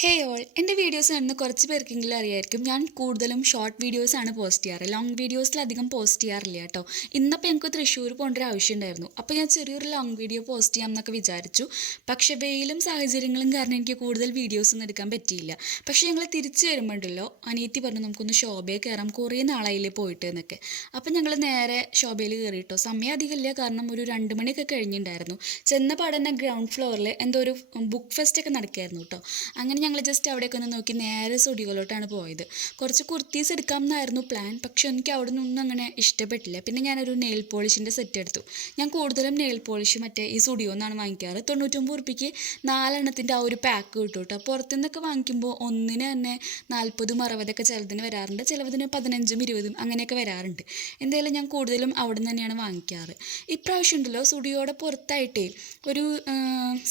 ഹേ all, എൻ്റെ videos കാണുന്ന കുറച്ച് പേർക്കെങ്കിലും അറിയായിരിക്കും. ഞാൻ കൂടുതലും ഷോർട്ട് വീഡിയോസാണ് പോസ്റ്റ് ചെയ്യാറ്. ലോങ് വീഡിയോസിലധികം പോസ്റ്റ് ചെയ്യാറില്ല കേട്ടോ. ഇന്നപ്പോൾ ഞങ്ങൾക്ക് തൃശ്ശൂർ പോകേണ്ട ഒരു ആവശ്യം ഉണ്ടായിരുന്നു. അപ്പോൾ ഞാൻ ചെറിയൊരു ലോങ് വീഡിയോ പോസ്റ്റ് ചെയ്യാം എന്നൊക്കെ വിചാരിച്ചു. പക്ഷേ വെയിലും സാഹചര്യങ്ങളും കാരണം എനിക്ക് കൂടുതൽ വീഡിയോസ് ഒന്നും എടുക്കാൻ പറ്റിയില്ല. പക്ഷേ ഞങ്ങൾ തിരിച്ച് വരുമ്പോഴല്ലോ അനിയത്തി പറഞ്ഞു നമുക്കൊന്ന് ശോഭയിൽ കയറാം, കുറേ നാളായില്ലേ പോയിട്ട് എന്നൊക്കെ. അപ്പം ഞങ്ങൾ നേരെ ശോഭയിൽ കയറി കേട്ടോ. സമയം അധികമില്ല, കാരണം ഒരു 2 മണിയൊക്കെ കഴിഞ്ഞിട്ടുണ്ടായിരുന്നു. ചെന്ന പാടന്നെ ഗ്രൗണ്ട് ഫ്ലോറിൽ എന്തോ ഒരു ബുക്ക് ഫെസ്റ്റ് ഒക്കെ നടക്കുകയായിരുന്നു കേട്ടോ. അങ്ങനെ ഞങ്ങൾ ജസ്റ്റ് അവിടേക്ക് ഒന്ന് നോക്കി നേരെ സ്റ്റുഡിയോയിലോട്ടാണ് പോയത്. കുറച്ച് കുർത്തീസ് എടുക്കാമെന്നായിരുന്നു പ്ലാൻ, പക്ഷെ എനിക്ക് അവിടെ നിന്നൊന്നും അങ്ങനെ ഇഷ്ടപ്പെട്ടില്ല. പിന്നെ ഞാനൊരു നെയിൽ പോളിഷിൻ്റെ സെറ്റ് എടുത്തു. ഞാൻ കൂടുതലും നെയിൽ പോളിഷ് മറ്റേ ഈ സ്റ്റുഡിയോ എന്നാണ് വാങ്ങിക്കാറ്. 99 റുപ്യക്ക് 4 എണ്ണത്തിൻ്റെ ആ ഒരു പാക്ക് കിട്ടും കേട്ടോ. പുറത്തുനിന്നൊക്കെ വാങ്ങിക്കുമ്പോൾ ഒന്നിന് തന്നെ 40, 60 ചിലതിന് വരാറുണ്ട്, ചിലതിന് 15, 20 അങ്ങനെയൊക്കെ വരാറുണ്ട്. എന്തായാലും ഞാൻ കൂടുതലും അവിടെ നിന്ന് തന്നെയാണ് വാങ്ങിക്കാറ്. ഇപ്രാവശ്യം ഉണ്ടല്ലോ സ്റ്റുഡിയോയുടെ പുറത്തായിട്ടേ ഒരു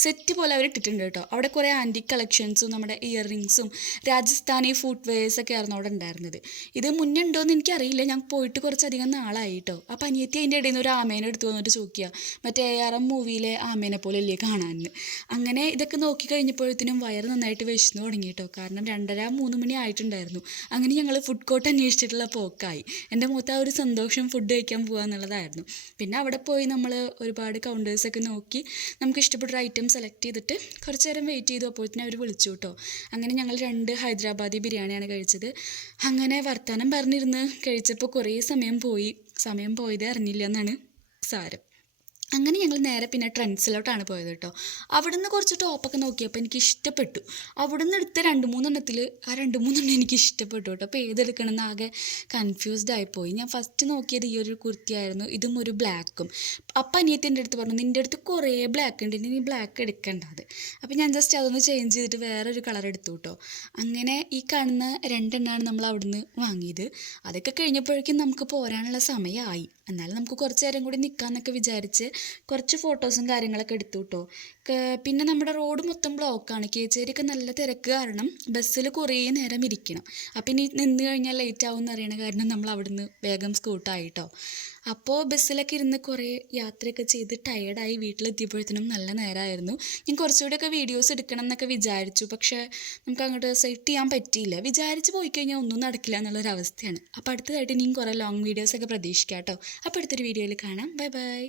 സെറ്റ് പോലെ അവർ ഇട്ടിട്ടുണ്ട് കേട്ടോ. അവിടെ കുറേ ആൻറ്റിക് കളക്ഷൻസും നമ്മുടെ ഇയർ റിങ്സും രാജസ്ഥാനി ഫുഡ് വെയേഴ്സൊക്കെ ആയിരുന്നു അവിടെ ഉണ്ടായിരുന്നത്. ഇത് മുന്നേ ഉണ്ടോയെന്ന് എനിക്കറിയില്ല, ഞാൻ പോയിട്ട് കുറച്ചധികം നാളായി കേട്ടോ. അപ്പം അനിയത്തി അതിൻ്റെ ഇടയിൽ നിന്ന് ഒരു ആമേനെ എടുത്തു വന്നിട്ട് ചോദിക്കുക, മറ്റേ ARM മൂവിയിലെ ആമേനെ പോലെ അല്ലേ കാണാമെന്ന്. അങ്ങനെ ഇതൊക്കെ നോക്കി കഴിഞ്ഞപ്പോഴത്തേനും വയറ് നന്നായിട്ട് വിശന്നു തുടങ്ങി കേട്ടോ. കാരണം 2:30, 3 മണി ആയിട്ടുണ്ടായിരുന്നു. അങ്ങനെ ഞങ്ങൾ ഫുഡ് കോർട്ട് അന്വേഷിച്ചിട്ടുള്ള പോക്കായി. എൻ്റെ മുഖത്ത് ആ ഒരു സന്തോഷം ഫുഡ് കഴിക്കാൻ പോകുക എന്നുള്ളതായിരുന്നു. പിന്നെ അവിടെ പോയി നമ്മൾ ഒരുപാട് കൗണ്ടേഴ്സൊക്കെ നോക്കി നമുക്ക് ഇഷ്ടപ്പെട്ടൊരു ഐറ്റം സെലക്ട് ചെയ്തിട്ട് കുറച്ച് നേരം വെയിറ്റ് ചെയ്തു. അപ്പോഴത്തേനും അവർ വിളിച്ചു കേട്ടോ. അങ്ങനെ ഞങ്ങൾ 2 ഹൈദരാബാദി ബിരിയാണിയാണ് കഴിച്ചത്. അങ്ങനെ വർത്തമാനം പറഞ്ഞിരുന്ന് കഴിച്ചപ്പോൾ കുറേ സമയം പോയതേ അറിഞ്ഞില്ല എന്നാണ് സാരം. അങ്ങനെ ഞങ്ങൾ നേരെ പിന്നെ ട്രെൻഡ്സിലോട്ടാണ് പോയത് കേട്ടോ. അവിടുന്ന് കുറച്ച് ടോപ്പൊക്കെ നോക്കിയപ്പോൾ എനിക്ക് ഇഷ്ടപ്പെട്ടു. അവിടുന്ന് എടുത്ത 2-3 എണ്ണത്തിൽ ആ 2-3 എണ്ണം എനിക്ക് ഇഷ്ടപ്പെട്ടു കേട്ടോ. അപ്പോൾ ഏതെടുക്കണമെന്ന് ആകെ കൺഫ്യൂസ്ഡ് ആയിപ്പോയി. ഞാൻ ഫസ്റ്റ് നോക്കിയത് ഈ ഒരു കുർത്തിയായിരുന്നു, ഇതും ഒരു ബ്ലാക്കും. അപ്പം അനിയത്തി എൻ്റെ അടുത്ത് പറഞ്ഞു, നിൻ്റെ അടുത്ത് കുറേ ബ്ലാക്ക് ഉണ്ട്, ഇനി ബ്ലാക്ക് എടുക്കേണ്ടത്. അപ്പോൾ ഞാൻ ജസ്റ്റ് അതൊന്ന് ചേഞ്ച് ചെയ്തിട്ട് വേറൊരു കളർ എടുത്തു കേട്ടോ. അങ്ങനെ ഈ കാണുന്ന 2 എണ്ണമാണ് നമ്മൾ അവിടുന്ന് വാങ്ങിയത്. അതൊക്കെ കഴിഞ്ഞപ്പോഴേക്കും നമുക്ക് പോരാനുള്ള സമയമായി. എന്നാലും നമുക്ക് കുറച്ച് നേരം കൂടി നിൽക്കാമെന്നൊക്കെ വിചാരിച്ച് കുറച്ച് ഫോട്ടോസും കാര്യങ്ങളൊക്കെ എടുത്തു കേട്ടോ. പിന്നെ നമ്മുടെ റോഡ് മൊത്തം ബ്ലോക്കാണ്. കേച്ചേരിയൊക്കെ നല്ല തിരക്ക് കാരണം ബസ്സിൽ കുറേ നേരം ഇരിക്കണം. അപ്പം ഇനി നിന്ന് കഴിഞ്ഞാൽ ലേറ്റ് ആവും എന്നറിയണ കാരണം നമ്മൾ അവിടുന്ന് വേഗം സ്കൂട്ടായിട്ടോ. അപ്പോൾ ബസ്സിലൊക്കെ ഇരുന്ന് കുറേ യാത്രയൊക്കെ ചെയ്ത് ടയേർഡായി വീട്ടിലെത്തിയപ്പോഴത്തേനും നല്ല നേരമായിരുന്നു. ഞാൻ കുറച്ചുകൂടെയൊക്കെ വീഡിയോസ് എടുക്കണം എന്നൊക്കെ വിചാരിച്ചു, പക്ഷേ നമുക്ക് അങ്ങോട്ട് സെറ്റ് ചെയ്യാൻ പറ്റിയില്ല. വിചാരിച്ച് പോയി കഴിഞ്ഞാൽ ഒന്നും നടക്കില്ല എന്നുള്ളൊരവസ്ഥയാണ്. അപ്പോൾ അടുത്തതായിട്ട് ഇനിയും കുറേ ലോങ് വീഡിയോസൊക്കെ പ്രതീക്ഷിക്കാം കേട്ടോ. അപ്പോൾ അടുത്തൊരു വീഡിയോയിൽ കാണാം. Bye bye.